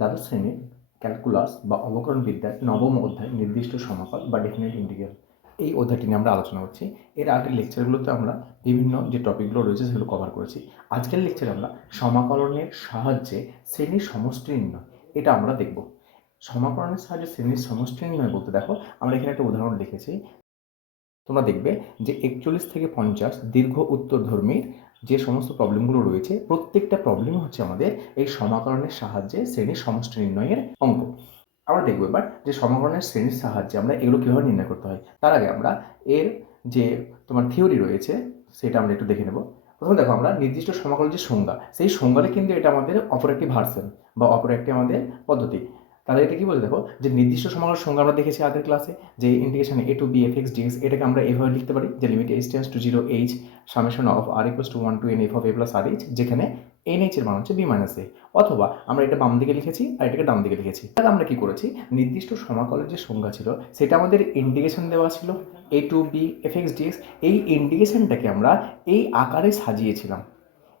দ্বাদশ শ্রেণির ক্যালকুলাস বা অবকরণ বিদ্যার নবম অধ্যায় নির্দিষ্ট সমাকল বা ডেফিনেট ইন্টিগ্রাল এই অধ্যায়টি নিয়ে আমরা আলোচনা করছি। এর আগের লেকচারগুলোতে আমরা বিভিন্ন যে টপিকগুলো রয়েছে সেগুলো কভার করেছি। আজকের লেকচারে আমরা সমাকলনের সাহায্যে শ্রেণির সমষ্টি নির্ণয়, এটা আমরা দেখব। সমাকলনের সাহায্যে শ্রেণির সমষ্টি নির্ণয় বলতে দেখো, আমরা এখানে একটা উদাহরণ লিখেছি। তোমরা দেখবে যে একচল্লিশ থেকে পঞ্চাশ দীর্ঘ উত্তরধর্মীর যে সমস্ত প্রবলেমগুলো রয়েছে, প্রত্যেকটা প্রবলেম হচ্ছে আমাদের এই সমাকরণের সাহায্যে শ্রেণির সমষ্টি নির্ণয়ের অঙ্ক। আমরা দেখব এবার যে সমাকরণের শ্রেণির সাহায্যে আমরা এগুলো কীভাবে নির্ণয় করতে হয়। তার আগে আমরা এর যে তোমার থিওরি রয়েছে, সেটা আমরা একটু দেখে নেব। প্রথমে দেখো আমরা নির্দিষ্ট সমাকলের যে সংজ্ঞা, সেই সংজ্ঞাটা কিন্তু এটা আমাদের অপর একটি ভার্সন বা অপর একটি আমাদের পদ্ধতি। তাহলে এটা কি বলে দেখো? যে নির্দিষ্ট সমাকলের সংজ্ঞা আমরা দেখেছি আগের ক্লাসে যে integration a to b f x dx এটাকে আমরা এভাবে লিখতে পারি, যে limit h tends to zero h summation of r equals to one to n f of a plus r h যেখানে এন এইচ এর মান হচ্ছে বি মাইনাস এ অথবা আমরা এটা বাম দিকে লিখেছি আর এটাকে ডান দিকে লিখেছি। তাহলে আমরা কি করেছি? নির্দিষ্ট সমাকলের যে সংজ্ঞা ছিল, সেটা আমাদের ইন্টিগ্রেশন দেওয়া ছিল a to b f x dx এই ইন্টিগ্রেশনটাকে আমরা এই আকারে সাজিয়েছিলাম।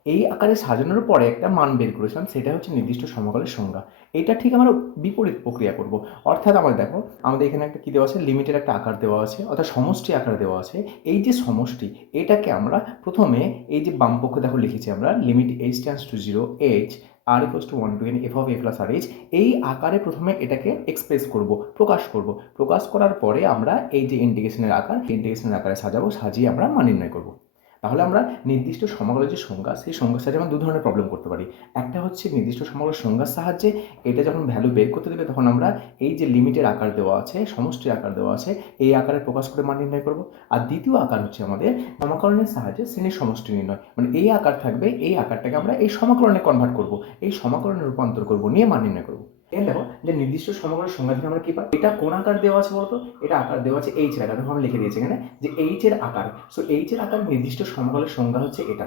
এই আকারে সাজানোর পরে একটা মান বের করেছিলাম সেটা হচ্ছে নির্দিষ্ট সমকালের সংজ্ঞা। এটা ঠিক আমরা বিপরীত প্রক্রিয়া করব। অর্থাৎ আমরা দেখো, আমাদের এখানে একটা কী দেওয়া আছে? লিমিটের একটা আকার দেওয়া আছে, অর্থাৎ সমষ্টি আকার দেওয়া আছে। এই যে সমষ্টি, এটাকে আমরা প্রথমে এই যে বাম পক্ষ দেখো লিখেছি আমরা limit h tends to zero h r equals to one to n f of a plus r h এই আকারে প্রথমে এটাকে এক্সপ্রেস করব, প্রকাশ করব। প্রকাশ করার পরে আমরা এই যে ইন্টিগ্রেশনের আকার ইন্টিগ্রেশনের আকারে সাজাবো, সাজিয়ে আমরা মান নির্ণয় করব। তাহলে আমরা নির্দিষ্ট সমাকলের যে সংজ্ঞা, সেই সংজ্ঞার সাহায্যে আমরা দু ধরনের প্রবলেম করতে পারি। একটা হচ্ছে নির্দিষ্ট সমাকলের সংজ্ঞার সাহায্যে এটা যখন ভ্যালু বের করতে দেবে, তখন আমরা এই যে লিমিটের আকার দেওয়া আছে সমষ্টির আকার দেওয়া আছে, এই আকারে প্রকাশ করে মান নির্ণয় করব। আর দ্বিতীয় আকার হচ্ছে আমাদের সমাকলনের সাহায্যে শ্রেণির সমষ্টি নির্ণয়। মানে এই আকার থাকবে, এই আকারটাকে আমরা এই সমাকলনে কনভার্ট করব, এই সমাকলনে রূপান্তর করব নিয়ে মান নির্ণয় করব। এর দেখো, যে নির্দিষ্ট সমাকলের সংজ্ঞা থেকে আমরা কি পাই? এটা কোন আকার দেওয়া আছে বলতো? এটা আকার দেওয়া আছে এইচ এর আকার। আমরা লিখে দিয়েছি এখানে যে এইচ এর আকার। সো এইচ এর আকার নির্দিষ্ট সমকলের সংজ্ঞা হচ্ছে এটা।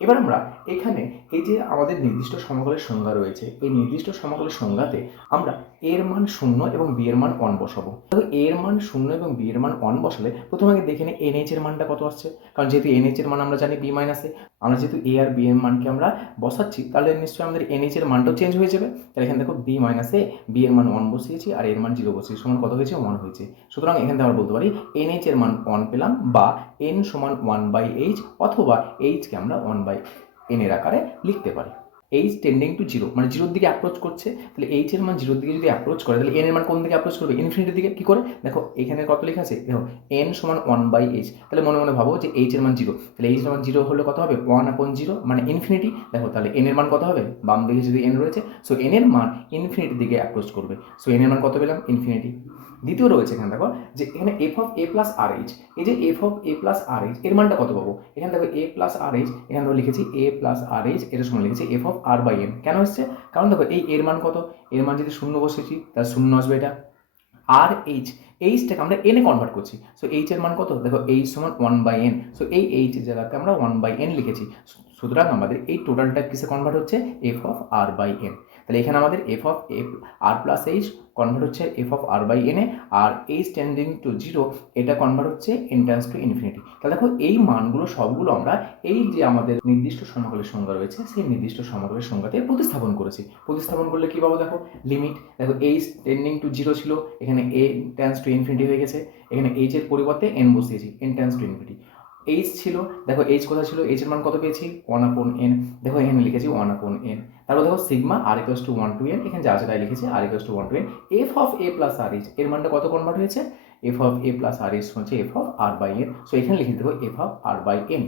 এবার আমরা এখানে এই যে আমাদের নির্দিষ্ট সমকলের সংজ্ঞা রয়েছে, এই নির্দিষ্ট সমকলের সংজ্ঞাতে আমরা এর মান শূন্য এবং বি এর মান ওয়ান বসাবো। তো এর মান শূন্য এবং বি এর মান ওয়ান বসালে প্রথমে আগে দেখে নিই এন এইচ এর মানটা কত আসছে। কারণ যেহেতু এন এইচ এর মান আমরা জানি বি মাইনাসে আমরা যেহেতু এ আর বি এর মানকে আমরা বসাচ্ছি, তাহলে নিশ্চয়ই আমাদের এন এইচ এর মানটাও চেঞ্জ হয়ে যাবে। তাহলে এখানে দেখো বি মাইনাসে বি এর মান ওয়ান বসিয়েছি আর এর মান জিরো বসিয়েছি, সমান কত হয়েছে? ওয়ান হয়েছে। সুতরাং এখান থেকে আমরা বলতে পারি এন এইচ এর মান ওয়ান পেলাম বা এন সমান ওয়ান বাই এইচ অথবা এইচকে আমরা ওয়ান বাই এন এর আকারে লিখতে পারি। এইচ টেন্ডিং টু জিরো মানে জিরোর দিকে অ্যাপ্রোচ করছে, তাহলে এইচ এর মান জিরোর দিকে যদি অ্যাপ্রোচ করে, তাহলে এন এর মান কোন দিকে অ্যাপ্রোচ করবে? ইনফিনিটির দিকে কী করে? দেখো, এখানে কত লেখা আছে? দেখো এন সমান ওয়ান বাই এইচ তাহলে মনে মনে ভাবো যে এইচ এর মান জিরো তাহলে এইচ এর মান জিরো হলে কত হবে? ওয়ান আপন জিরো মানে ইনফিনিটি দেখো, তাহলে এন এর মান কত হবে? বাম দিকে যদি এন রয়েছে সো এন এর মান ইনফিনিটির দিকে অ্যাপ্রোচ করবে। সো এন এর মান কত পেলাম? ইনফিনিটি দ্বিতীয় রয়েছে এখানে, দেখো, যে এখানে f of a plus r h এই যে f of a plus r h এর মানটা কত পাবো? এখানে দেখো এ প্লাস আর এইচ এখানে দেখো লিখেছি এ প্লাস আর এইচ এর সমান লিখেছি f of r by n কেন এসছে? কারণ দেখো, এই এর মান কত? এর মান যদি শূন্য বসেছি, তাহলে শূন্য আসবে এটা। আর এইচ এইচটাকে আমরা এনে কনভার্ট করছি। সো এইচ এর মান কত? দেখো এইচ সমান ওয়ান বাই এন সো এই এইচ জায়গাতে আমরা ওয়ান বাই এন লিখেছি। সুতরাং আমাদের এই টোটালটা কিসে কনভার্ট হচ্ছে? F of r by n তাহলে এখানে আমাদের f of f r plus h convert হচ্ছে এফ অফ আর বাই এনে আর এইচ টেন্ডিং টু জিরো এটা কনভার্ট হচ্ছে এন টেন্স টু ইনফিনিটি তাহলে দেখো এই মানগুলো সবগুলো আমরা এই যে আমাদের নির্দিষ্ট সমকলের সংজ্ঞা রয়েছে, সেই নির্দিষ্ট সমকলের সংজ্ঞাতে প্রতিস্থাপন করেছি। প্রতিস্থাপন করলে কী পাবো দেখো? লিমিট দেখো এইচ টেন্ডিং টু জিরো ছিল, এখানে এ টেন্স টু ইনফিনিটি হয়ে গেছে, এখানে এইচ এর পরিবর্তে এন বসিয়েছি n tends to infinity h ছিল, দেখো এইচ কোথায় ছিল? এইচ এর মান কত পেয়েছি? ওয়ান আপন এন দেখো এখানে লিখেছি ওয়ান আপন এন তারপর দেখো sigma r equals to one to n এখানে যা আছে তাই লিখেছি r equals to one to n f of a plus r h এর মানটা কত কনভার্ট হয়েছে? F of a plus r h হচ্ছে f of r by n so এখানে লিখে দেবো f of r by n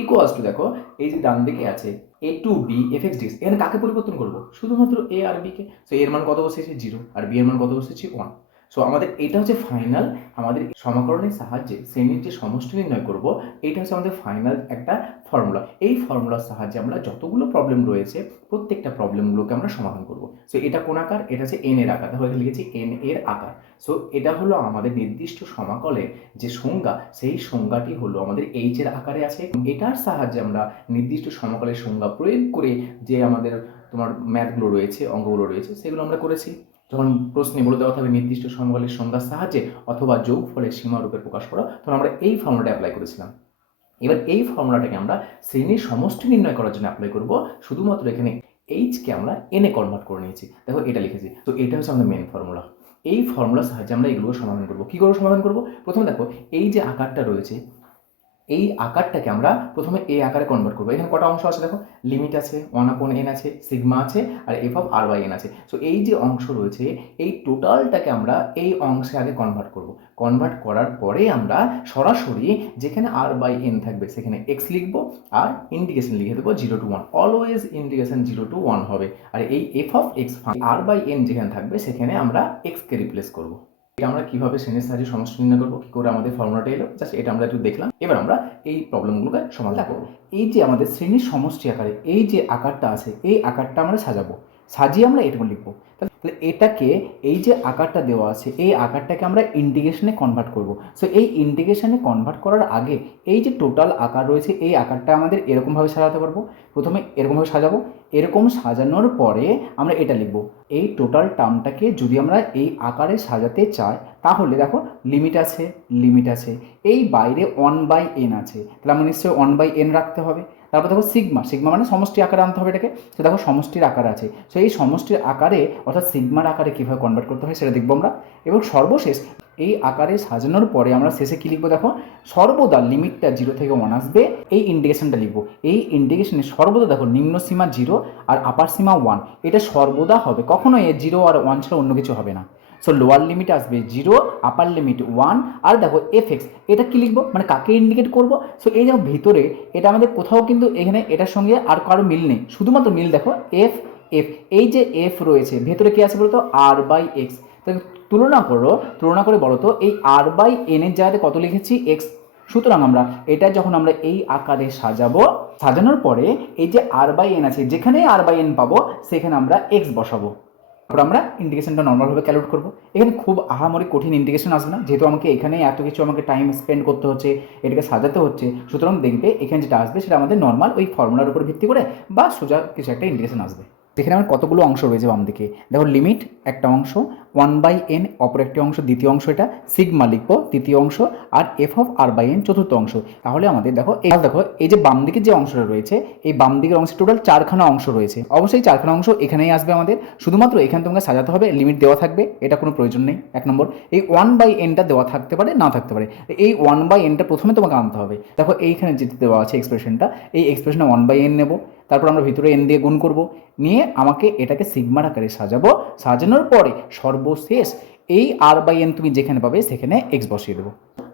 equals to দেখো, এই যে ডান দিকে আছে a to b f x dx এখানে কাকে পরিবর্তন করব? শুধুমাত্র এ আর বিকে সো এর মান কত বসেছে? জিরো আর বি এর মান কত বসেছে? ওয়ান সো আমাদের এটা হচ্ছে ফাইনাল আমাদের সমাকরণের সাহায্যে শ্রেণির যে সমষ্টি নির্ণয় করব, এটা হচ্ছে আমাদের ফাইনাল একটা ফর্মুলা এই ফর্মুলার সাহায্যে আমরা যতগুলো প্রবলেম রয়েছে, প্রত্যেকটা প্রবলেমগুলোকে আমরা সমাধান করব। সো এটা কোন আকার? এটা হচ্ছে এন এর আকার। তাহলে লিখেছি এন এর আকার। সো এটা হলো আমাদের নির্দিষ্ট সমাকলের যে সংজ্ঞা, সেই সংজ্ঞাটি হলো আমাদের এইচ এর আকারে আছে। এটার সাহায্যে আমরা নির্দিষ্ট সমাকলের সংজ্ঞা প্রয়োগ করে যে আমাদের তোমার ম্যাথগুলো রয়েছে, অঙ্কগুলো রয়েছে, সেগুলো আমরা করেছি। যখন প্রশ্নে বলে দেওয়া থাকবে নির্দিষ্ট সমকালের সংজ্ঞার সাহায্যে অথবা যোগ যোগফলের সীমারূপে প্রকাশ করা, তখন আমরা এই ফর্মুলাটা অ্যাপ্লাই করেছিলাম। এবার এই ফর্মুলাটাকে আমরা শ্রেণির সমষ্টি নির্ণয় করার জন্য অ্যাপ্লাই করব, শুধুমাত্র এখানে এইচকে আমরা এনে কনভার্ট করে নিয়েছি। দেখো এটা লিখেছি। তো এটা হচ্ছে আমাদের মেন ফর্মুলা এই ফর্মুলার সাহায্যে আমরা এগুলো সমাধান করব। কী করে সমাধান করব? প্রথমে দেখো, এই যে আকারটা রয়েছে এই আকারটাকে আমরা প্রথমে এই আকারে কনভার্ট করব। এখানে কটা অংশ আছে দেখো? লিমিট আছে ওয়ান আপন এন আছে সিগমা আছে, আর f of r by n আছে। সো এই যে অংশ রয়েছে, এই টোটালটাকে আমরা এই অংশে আগে কনভার্ট করব। কনভার্ট করার পরে আমরা সরাসরি যেখানে আর বাই এন থাকবে, সেখানে এক্স লিখব আর ইন্ডিকেশন লিখে দেবো zero to one always indication zero to one হবে। আর এই f of x r by n যেখানে থাকবে, সেখানে আমরা এক্সকে রিপ্লেস করব। আমরা কীভাবে শ্রেণির সাহায্যে সমস্যা নির্ণয় করব, কী করে আমাদের ফর্মুলাটা এলো জাস্ট এটা আমরা একটু দেখলাম। এবার আমরা এই প্রবলেমগুলোকে সমাধান করব। এই যে আমাদের শ্রেণির সমষ্টি আকারে, এই যে আকারটা আছে, এই আকারটা আমরা সাজাবো। সাজিয়ে আমরা এটুকু লিখব। তাহলে এটাকে এই যে আকারটা দেওয়া আছে, এই আকারটাকে আমরা ইন্টিগ্রেশনে কনভার্ট করব। সো এই ইন্টিগ্রেশনে কনভার্ট করার আগে এই যে টোটাল আকার রয়েছে, এই আকারটা আমাদের এরকমভাবে সাজাতে পারব। প্রথমে এরকমভাবে সাজাবো। এরকম সাজানোর পরে আমরা এটা লিখব। এই টোটাল টার্মটাকে যদি আমরা এই আকারে সাজাতে চাই, তাহলে দেখো লিমিট আছে লিমিট আছে। এই বাইরে ওয়ান বাই এন আছে। তাহলে আমরা নিশ্চয়ই ওয়ান বাই এন রাখতে হবে। তারপর দেখো সিগমা সিগমা মানে সমষ্টি আকারে আনতে হবে এটাকে। তো দেখো সমষ্টির আকার আছে। সো এই সমষ্টির আকারে, অর্থাৎ সিগমার আকারে কীভাবে কনভার্ট করতে হয় সেটা দেখব আমরা। এবং সর্বশেষ, এই আকারে সাজানোর পরে আমরা শেষে কী লিখব দেখো? সর্বদা লিমিটটা জিরো থেকে ওয়ান আসবে। এই ইন্ডিকেশনটা লিখব। এই ইন্ডিকেশনে সর্বদা দেখো নিম্ন সীমা জিরো আর আপার সীমা ওয়ান এটা সর্বদা হবে। কখনো এ জিরো আর ওয়ান ছাড়া অন্য কিছু হবে না। সো লোয়ার লিমিট আসবে জিরো আপার লিমিট ওয়ান আর দেখো এফ এক্স এটা কি লিখব? মানে কাকে ইন্ডিকেট করব? সো এই দেখো ভিতরে, এটা আমাদের কোথাও কিন্তু এখানে এটার সঙ্গে আর কারও মিল নেই। শুধুমাত্র মিল দেখো এফ এফ এই যে এফ রয়েছে, ভেতরে কি আছে বলতো? আর বাই এক্স তুলনা করো, তুলনা করে বলো তো, এই আর বাই এনের জায়গাতে কত লিখেছি? এক্স সুতরাং আমরা এটা যখন আমরা এই আকারে সাজাবো, সাজানোর পরে এই যে আর বাই এন আছে, যেখানেই আর বাই এন পাবো, সেখানে আমরা এক্স বসাবো। তারপর আমরা ইন্ডিকেশনটা নর্মালভাবে ক্যালকুলেট করব। এখানে খুব আহামরি কঠিন ইন্ডিকেশন আসবে না। যেহেতু আমাকে এখানে এত কিছু আমাকে টাইম স্পেন্ড করতে হচ্ছে, এটাকে সাজাতে হচ্ছে, সুতরাং দেখবে এখানে যেটা আসবে সেটা আমাদের নর্মাল ওই ফর্মুলার উপর ভিত্তি করে বা সোজা কিছু একটা ইন্ডিকেশন আসবে। এখানে আমার কতগুলো অংশ রয়েছে বাম দিকে দেখো লিমিট একটা অংশ ওয়ান বাই এন অপর একটি অংশ, দ্বিতীয় অংশ এটা, সিগমা লিখব, তৃতীয় অংশ, আর f of r by n চতুর্থ অংশ। তাহলে আমাদের দেখো, এই দেখো, এই যে বাম দিকে যে অংশটা রয়েছে, এই বাম দিকের অংশে টোটাল চারখানা অংশ রয়েছে। অবশ্যই চারখানা অংশ এখানেই আসবে আমাদের। শুধুমাত্র এখানে তোমাকে সাজাতে হবে লিমিট দেওয়া থাকবে, এটা কোনো প্রয়োজন নেই, এক নম্বর। এই ওয়ান বাই এনটা দেওয়া থাকতে পারে, না থাকতে পারে, এই ওয়ান বাই এনটা প্রথমে তোমাকে আনতে হবে। দেখো, এইখানে যেটা দেওয়া আছে এক্সপ্রেশনটা এই এক্সপ্রেশনে ওয়ান বাই এন নেব। তারপর আমরা ভিতরে এন দিয়ে গুণ করব। নিয়ে আমাকে এটাকে সিগমার আকারে সাজাবো। সাজানোর পরে সর্বশেষ এই আর বাই এন তুমি যেখানে পাবে সেখানে এক্স বসিয়ে দেবো।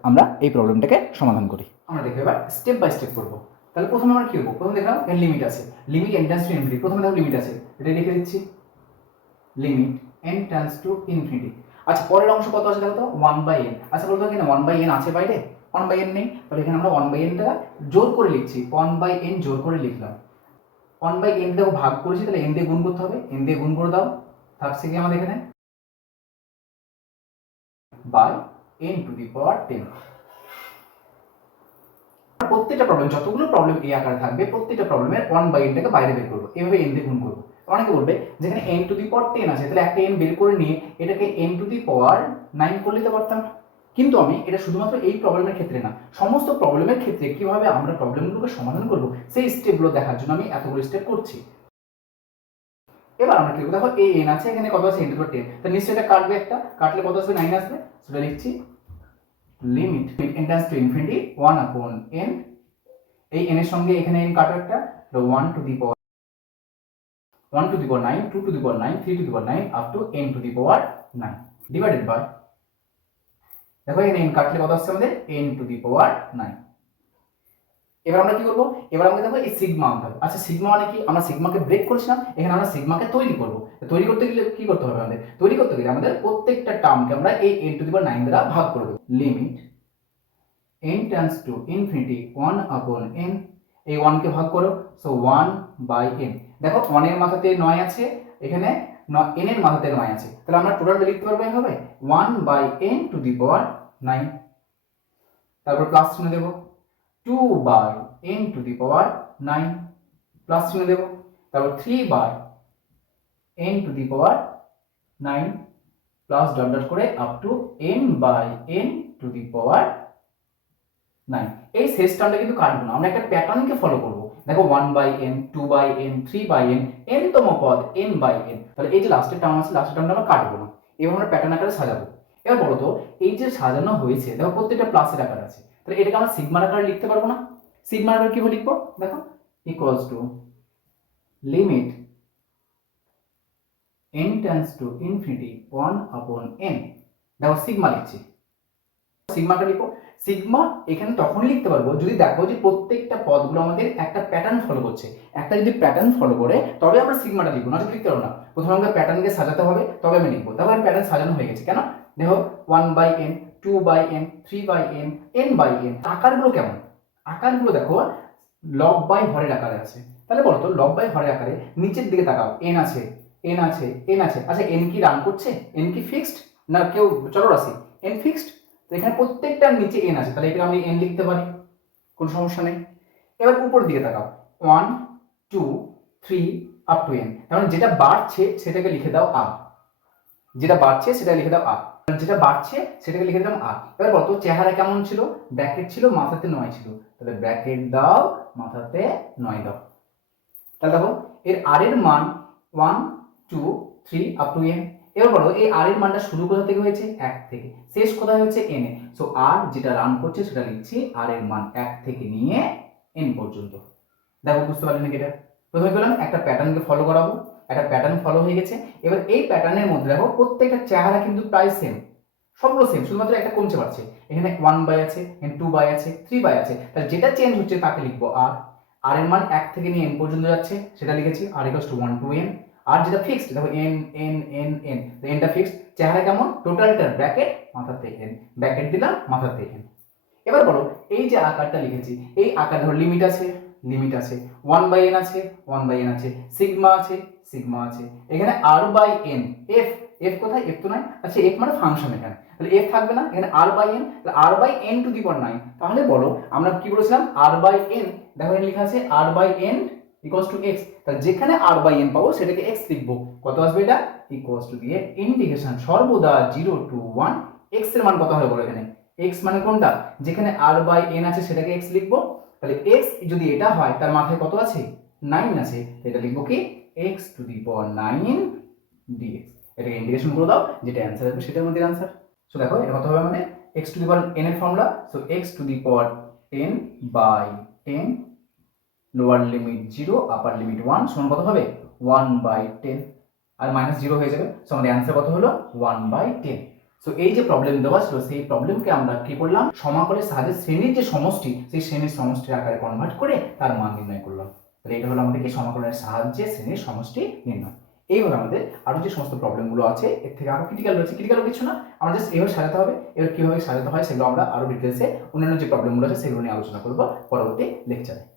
আমরা এই প্রবলেমটাকে সমাধান করি। আমরা দেখো এবার স্টেপ বাই স্টেপ করব। তাহলে প্রথমে আমরা কী করব? প্রথমে দেখলাম এর লিমিট আছে। Limit n tends to infinity প্রথমে দেখো লিমিট আছে। এটা লিখে দিচ্ছি। Limit n tends to infinity আচ্ছা পরের অংশ কত আছে দেখো তো? ওয়ান বাই এন আচ্ছা বলতো কিনা ওয়ান বাই এন আছে বাইরে? ওয়ান বাই এন নেই। তাহলে এখানে আমরা ওয়ান বাই এনটা জোর করে লিখছি। ওয়ান বাই এন জোর করে লিখলাম। ওয়ান বাই এন দেখো ভাগ করেছি, তাহলে এন দিয়ে গুণ করতে হবে। এন দিয়ে গুণ করে দাও। থাকছে কি আমাদের এখানে? By n to the power ten প্রত্যেকটা প্রবলেম যতগুলো প্রবলেম এই আকারে থাকবে, প্রত্যেকটা প্রবলেমের ওয়ান বাই এনটাকে বাইরে বের করব। এভাবে এন দিয়ে গুণ করব। অনেকে বলবে, যেখানে n to the power ten আছে, তাহলে একটা এন বের করে নিয়ে এটাকে n to the power nine করে নিতে পারতাম। কিন্তু আমি এটা শুধুমাত্র এই প্রবলেমের ক্ষেত্রে না, সমস্ত প্রবলেমের ক্ষেত্রে কীভাবে আমরা প্রবলেমগুলোকে সমাধান করব, সেই স্টেপগুলো দেখার জন্য আমি এতগুলো স্টেপ করছি। এবার আমরা কি দেখো এই এন আছে, এখানে কত আছে? এন টু টেন তো নিশ্চয়ই এটা কাটবে একটা? কাটলে কত আসবে? নাইন আসবে? সেটা লিখছি। Limit n times to infinity one upon n এই এন এর সঙ্গে এখানে এন কাটো একটা। One to the power one to the power nine two to the power nine three to the power nine up to n to the power nine divided by দেখো এখানে n কাটলে কত আসছে আমাদের? N to the power nine এবার আমরা কি করব? এবার আমাকে দেখো এই সিগমা আনতে হবে। আচ্ছা সিগমা মানে কি? আমরা সিগমাকে ব্রেক করেছিলাম, এখানে আমরা সিগমাকে তৈরি করব। তৈরি করতে গেলে কি করতে হবে আমাদের? তৈরি করতে গেলে আমাদের প্রত্যেকটা টার্মকে আমরা এই n to the power nine দ্বারা ভাগ করে দেবো। Limit n terms to infinity one upon n এই ওয়ানকে ভাগ করো। সো ওয়ান বাই এন দেখো ওয়ানের মাথাতে নয় আছে, এখানে এন এর মাথাতে নয় আছে। তাহলে আমরা টোটালটা লিখতে পারব এভাবে। One by n to the power nine তারপর প্লাস চিহ্ন দেবো। Two by n to the power nine plus চিহ্ন দেবো। তারপর three by n to the power nine plus dot dot করে up to n by n to the power nine এই শেষ টার্মটা কিন্তু কাটবো না। আমরা একটা প্যাটার্নকে ফলো করব। দেখো one by n two by n three by n n তম পদ এন বাই এন তাহলে এই যে লাস্টের টার্ম আছে লাস্টের টার্মটা আমরা কাটবো না। এবার আমরা প্যাটার্ন আকারে সাজাবো। এবার বলো তো, এই যে সাজানো হয়েছে, দেখো প্রত্যেকটা প্লাসের আকার আছে, তাহলে এটাকে আমরা সিগমার আকারে লিখতে পারব না? সিগমার আকারে কীভাবে লিখব? দেখো equals to limit n tends to infinity 1 upon n দেখো সিগমা লিখছি। সিগমাটা লিখো সিগমা এখানে তখনই লিখতে পারব যদি দেখো যে প্রত্যেকটা পদগুলো আমাদের একটা প্যাটার্ন ফলো করছে। একটা যদি প্যাটার্ন ফলো করে, তবে আমরা সিগমাটা লিখব, না লিখতে পারব না। প্রথমে আমাকে প্যাটার্নকে সাজাতে হবে, তবে আমি লিখব। তারপরে প্যাটার্ন সাজানো হয়ে গেছে, কেন? দেখো one by n two by n three by n n by n আকারগুলো কেমন? আকারগুলো দেখো লব বাই হরের আকারে আছে। তাহলে বলো তো লব বাই হরের আকারে নিচের দিকে তাকাও এন আছে এন আছে এন আছে। আচ্ছা এন কি রান করছে? এন কি ফিক্সড না, কেউ চলো রাশি এন ফিক্সড তো এখানে প্রত্যেকটার নিচে এন আছে, তাহলে এটা আমি এন লিখতে পারি, কোনো সমস্যা নেই। এবার উপরের দিকে তাকাও one two three up to n তার মানে যেটা বাড়ছে, সেটাকে লিখে দাও আপ যেটা বাড়ছে সেটা লিখে দাও আপ যেটা বাড়ছে, সেটাকে লিখে দিলাম আপ এবার বলতো চেহারা কেমন ছিল? ব্র্যাকেট ছিল, মাথাতে নয় ছিল। তাহলে ব্র্যাকেট দাও, মাথাতে নয় দাও। তাহলে দেখো, এর আর এর মান one two three up to n এবার বলো, এই আর এর মানটা শুরু কোথা থেকে হয়েছে? এক থেকে। শেষ কোথায় হয়েছে? N A. সো আর যেটা রান করছে, সেটা লিখছি আর এর মান এক থেকে নিয়ে এন পর্যন্ত। দেখো, বুঝতে পারলেন নাকি এটা? প্রথমে বললাম একটা প্যাটার্নকে ফলো করাবো। একটা প্যাটার্ন ফলো হয়ে গেছে। এবার এই প্যাটার্নের মধ্যে দেখো, প্রত্যেকটা চেহারা কিন্তু প্রায় সেম সবগুলো সেম শুধুমাত্র একটা কমছে পারছে এখানে ওয়ান বাই আছে, এখানে টু বাই আছে থ্রি বাই আছে। তাহলে যেটা চেঞ্জ হচ্ছে তাকে লিখব আর আর এর মান এক থেকে নিয়ে এন পর্যন্ত যাচ্ছে, সেটা লিখেছি r equals to one to n আর যেটা ফিক্সড দেখো এন এন এন এন এনটা ফিক্সড চেহারা কেমন? টোটালটার ব্র্যাকেট মাথাতে এন ব্র্যাকেট দিলাম, মাথাতে এন এবার বলো, এই যে আকারটা লিখেছি, এই আকার ধরো লিমিট আছে লিমিট আছে। ওয়ান বাই এন আছে ওয়ান বাই এন আছে। সিগমা আছে সিগমা আছে। এখানে r by n f f কোথায়? এফ তো নাই। আচ্ছা এফ মানে ফাংশন এখানে। তাহলে এফ থাকবে না, এখানে আর বাই এন তাহলে r by n to the power nine তাহলে বলো, আমরা কি বলেছিলাম? আর বাই এন দেখো এখানে লেখা আছে r by n equals to x তাহলে যেখানে আর বাই এন পাবো, সেটাকে এক্স লিখব। কত আসবে এটা? ইকুয়ালস টু দিয়ে ইন্টিগ্রেশন সর্বদা জিরো টু ওয়ান এক্সের মান কত হবে বলো এখানে? এক্স মানে কোনটা? যেখানে আর বাই এন আছে, সেটাকে এক্স লিখব। তাহলে এক্স যদি এটা হয়, তার মাথায় কত আছে? নাইন আছে। এটা লিখব কি? X to the power nine dx এটাকে ইন্টিগ্রেশন করে দাও, যেটা অ্যান্সার আসবে সেটার মধ্যে অ্যান্সার সো দেখো, এটা কত হবে মানে? X to the power n এর formula so x to the power ten by ten lower limit zero upper limit one সমান কত হবে? ওয়ান বাই টেন আর মাইনাস জিরো হয়ে যাবে। সো আমাদের অ্যান্সার কত হলো? ওয়ান বাই টেন সো এই যে প্রবলেম দেওয়া ছিল, সেই প্রবলেমকে আমরা কি করলাম? সমাকলের সাহায্যে শ্রেণির যে সমষ্টি, সেই শ্রেণির সমষ্টির আকারে কনভার্ট করে তার মান নির্ণয় করলাম। তাহলে এটা হলো আমাদের কি সমাকলনের সাহায্যে শ্রেণির সমষ্টি নির্ণয়। এইভাবে আমাদের আরও যে সমস্ত প্রবলেমগুলো আছে, এর থেকে আরও ক্রিটিক্যাল রয়েছে। ক্রিটিক্যাল কিছু না, আমরা জাস্ট এভাবে সাজাতে হবে। এবার কীভাবে সাজাতে হয় সেগুলো আমরা আরও ডিটেলসে অন্যান্য যে প্রবলেমগুলো আছে সেগুলো নিয়ে আলোচনা করব পরবর্তী লেকচারে